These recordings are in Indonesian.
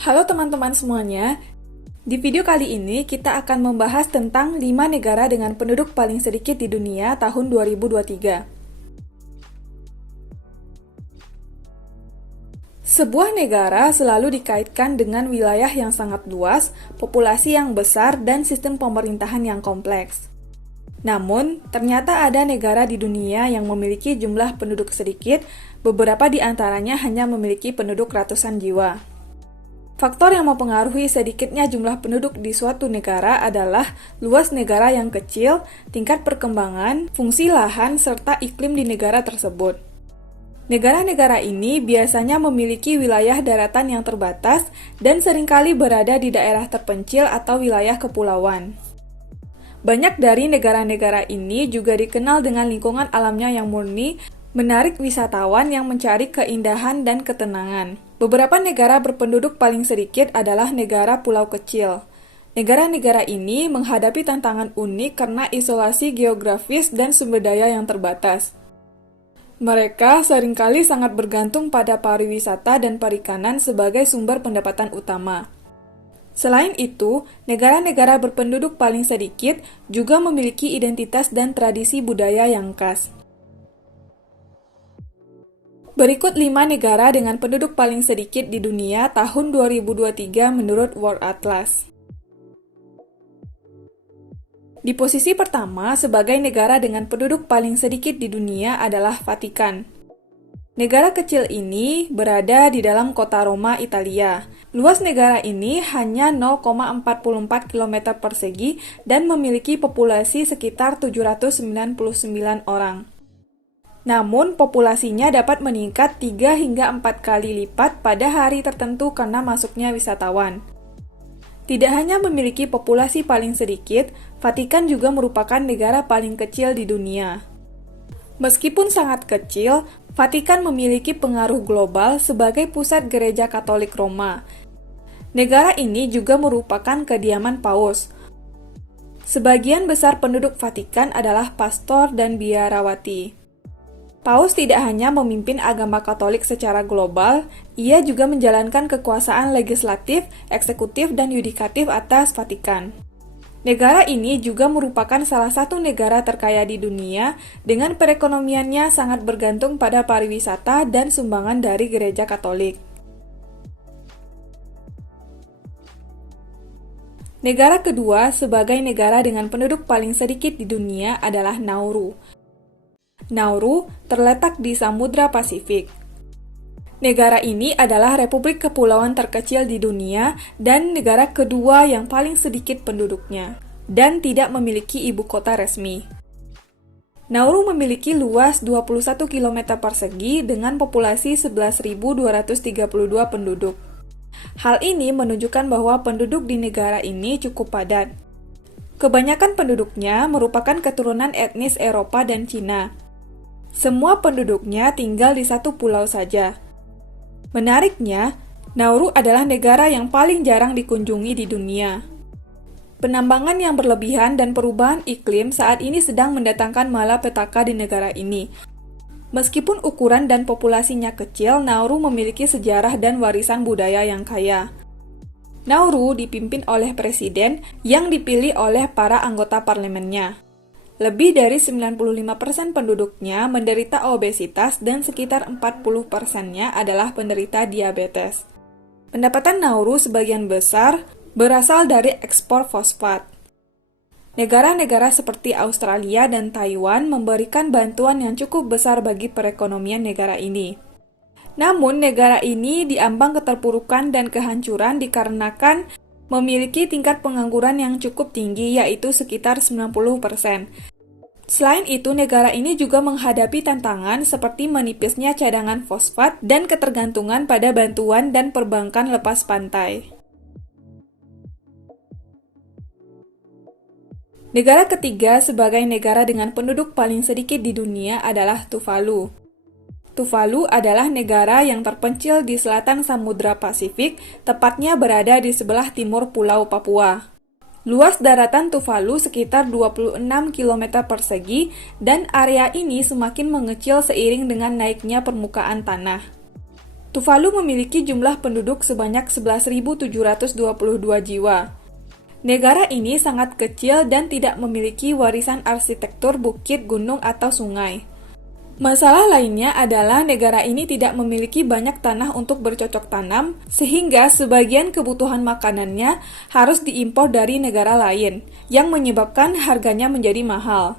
Halo teman-teman semuanya, di video kali ini kita akan membahas tentang 5 negara dengan penduduk paling sedikit di dunia tahun 2023. Sebuah negara selalu dikaitkan dengan wilayah yang sangat luas, populasi yang besar, dan sistem pemerintahan yang kompleks. Namun, ternyata ada negara di dunia yang memiliki jumlah penduduk sedikit, beberapa di antaranya hanya memiliki penduduk ratusan jiwa. Faktor yang mempengaruhi sedikitnya jumlah penduduk di suatu negara adalah luas negara yang kecil, tingkat perkembangan, fungsi lahan, serta iklim di negara tersebut. Negara-negara ini biasanya memiliki wilayah daratan yang terbatas dan seringkali berada di daerah terpencil atau wilayah kepulauan. Banyak dari negara-negara ini juga dikenal dengan lingkungan alamnya yang murni, menarik wisatawan yang mencari keindahan dan ketenangan. Beberapa negara berpenduduk paling sedikit adalah negara pulau kecil. Negara-negara ini menghadapi tantangan unik karena isolasi geografis dan sumber daya yang terbatas. Mereka seringkali sangat bergantung pada pariwisata dan perikanan sebagai sumber pendapatan utama. Selain itu, negara-negara berpenduduk paling sedikit juga memiliki identitas dan tradisi budaya yang khas. Berikut 5 negara dengan penduduk paling sedikit di dunia tahun 2023 menurut World Atlas. Di posisi pertama sebagai negara dengan penduduk paling sedikit di dunia adalah Vatikan. Negara kecil ini berada di dalam kota Roma, Italia. Luas negara ini hanya 0,44 km persegi dan memiliki populasi sekitar 799 orang. Namun, populasinya dapat meningkat 3 hingga 4 kali lipat pada hari tertentu karena masuknya wisatawan. Tidak hanya memiliki populasi paling sedikit, Vatikan juga merupakan negara paling kecil di dunia. Meskipun sangat kecil, Vatikan memiliki pengaruh global sebagai pusat gereja Katolik Roma. Negara ini juga merupakan kediaman Paus. Sebagian besar penduduk Vatikan adalah pastor dan biarawati. Paus tidak hanya memimpin agama Katolik secara global, ia juga menjalankan kekuasaan legislatif, eksekutif, dan yudikatif atas Vatikan. Negara ini juga merupakan salah satu negara terkaya di dunia, dengan perekonomiannya sangat bergantung pada pariwisata dan sumbangan dari gereja Katolik. Negara kedua sebagai negara dengan penduduk paling sedikit di dunia adalah Nauru. Nauru terletak di Samudra Pasifik. Negara ini adalah republik kepulauan terkecil di dunia dan negara kedua yang paling sedikit penduduknya, dan tidak memiliki ibu kota resmi. Nauru memiliki luas 21 km persegi dengan populasi 11.232 penduduk. Hal ini menunjukkan bahwa penduduk di negara ini cukup padat. Kebanyakan penduduknya merupakan keturunan etnis Eropa dan Cina. Semua penduduknya tinggal di satu pulau saja. Menariknya, Nauru adalah negara yang paling jarang dikunjungi di dunia. Penambangan yang berlebihan dan perubahan iklim saat ini sedang mendatangkan malapetaka di negara ini. Meskipun ukuran dan populasinya kecil, Nauru memiliki sejarah dan warisan budaya yang kaya. Nauru dipimpin oleh presiden yang dipilih oleh para anggota parlemennya. Lebih dari 95% penduduknya menderita obesitas dan sekitar 40%-nya adalah penderita diabetes. Pendapatan Nauru sebagian besar berasal dari ekspor fosfat. Negara-negara seperti Australia dan Taiwan memberikan bantuan yang cukup besar bagi perekonomian negara ini. Namun, negara ini diambang keterpurukan dan kehancuran dikarenakan memiliki tingkat pengangguran yang cukup tinggi, yaitu sekitar 90%. Selain itu, negara ini juga menghadapi tantangan seperti menipisnya cadangan fosfat dan ketergantungan pada bantuan dan perbankan lepas pantai. Negara ketiga sebagai negara dengan penduduk paling sedikit di dunia adalah Tuvalu. Tuvalu adalah negara yang terpencil di selatan Samudra Pasifik, tepatnya berada di sebelah timur Pulau Papua. Luas daratan Tuvalu sekitar 26 km persegi dan area ini semakin mengecil seiring dengan naiknya permukaan tanah. Tuvalu memiliki jumlah penduduk sebanyak 11.722 jiwa. Negara ini sangat kecil dan tidak memiliki warisan arsitektur bukit, gunung, atau sungai. Masalah lainnya adalah negara ini tidak memiliki banyak tanah untuk bercocok tanam, sehingga sebagian kebutuhan makanannya harus diimpor dari negara lain, yang menyebabkan harganya menjadi mahal.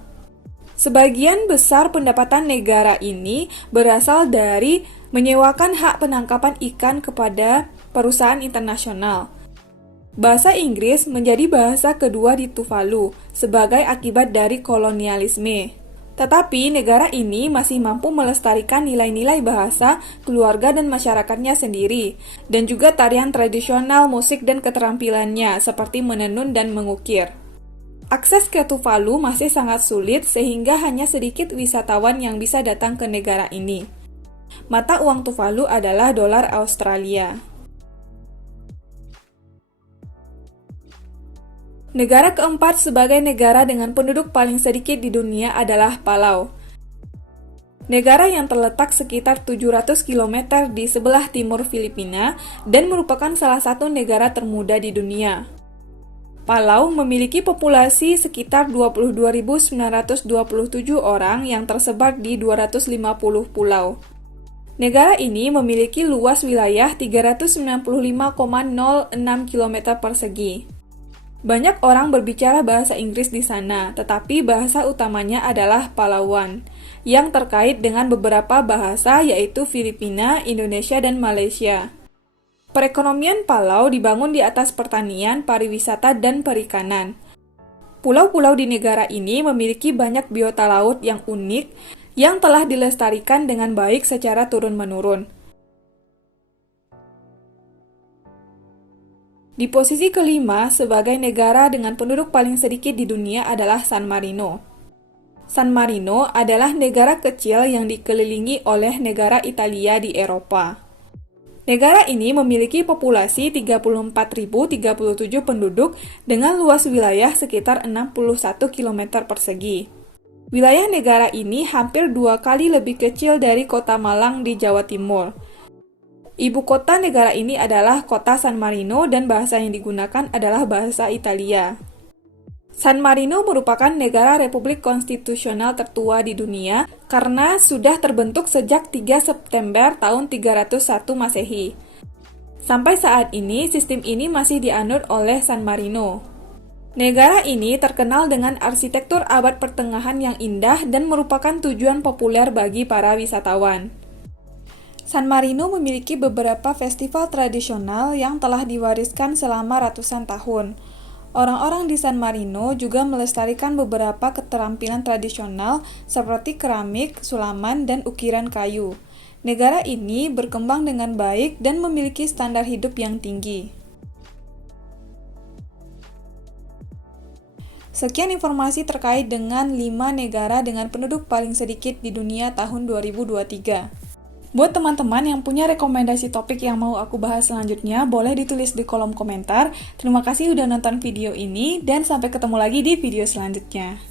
Sebagian besar pendapatan negara ini berasal dari menyewakan hak penangkapan ikan kepada perusahaan internasional. Bahasa Inggris menjadi bahasa kedua di Tuvalu sebagai akibat dari kolonialisme. Tetapi negara ini masih mampu melestarikan nilai-nilai bahasa, keluarga, dan masyarakatnya sendiri, dan juga tarian tradisional, musik, dan keterampilannya seperti menenun dan mengukir. Akses ke Tuvalu masih sangat sulit sehingga hanya sedikit wisatawan yang bisa datang ke negara ini. Mata uang Tuvalu adalah dolar Australia. Negara keempat sebagai negara dengan penduduk paling sedikit di dunia adalah Palau. Negara yang terletak sekitar 700 km di sebelah timur Filipina dan merupakan salah satu negara termuda di dunia. Palau memiliki populasi sekitar 22.927 orang yang tersebar di 250 pulau. Negara ini memiliki luas wilayah 395,06 km persegi. Banyak orang berbicara bahasa Inggris di sana, tetapi bahasa utamanya adalah Palauan, yang terkait dengan beberapa bahasa yaitu Filipina, Indonesia, dan Malaysia. Perekonomian Palau dibangun di atas pertanian, pariwisata, dan perikanan. Pulau-pulau di negara ini memiliki banyak biota laut yang unik yang telah dilestarikan dengan baik secara turun-menurun. Di posisi kelima sebagai negara dengan penduduk paling sedikit di dunia adalah San Marino. San Marino adalah negara kecil yang dikelilingi oleh negara Italia di Eropa. Negara ini memiliki populasi 34.037 penduduk dengan luas wilayah sekitar 61 km persegi. Wilayah negara ini hampir 2 kali lebih kecil dari kota Malang di Jawa Timur. Ibu kota negara ini adalah kota San Marino dan bahasa yang digunakan adalah bahasa Italia. San Marino merupakan negara republik konstitusional tertua di dunia karena sudah terbentuk sejak 3 September tahun 301 Masehi. Sampai saat ini, sistem ini masih dianut oleh San Marino. Negara ini terkenal dengan arsitektur abad pertengahan yang indah dan merupakan tujuan populer bagi para wisatawan. San Marino memiliki beberapa festival tradisional yang telah diwariskan selama ratusan tahun. Orang-orang di San Marino juga melestarikan beberapa keterampilan tradisional seperti keramik, sulaman, dan ukiran kayu. Negara ini berkembang dengan baik dan memiliki standar hidup yang tinggi. Sekian informasi terkait dengan 5 negara dengan penduduk paling sedikit di dunia tahun 2023. Buat teman-teman yang punya rekomendasi topik yang mau aku bahas selanjutnya, boleh ditulis di kolom komentar. Terima kasih udah nonton video ini, dan sampai ketemu lagi di video selanjutnya.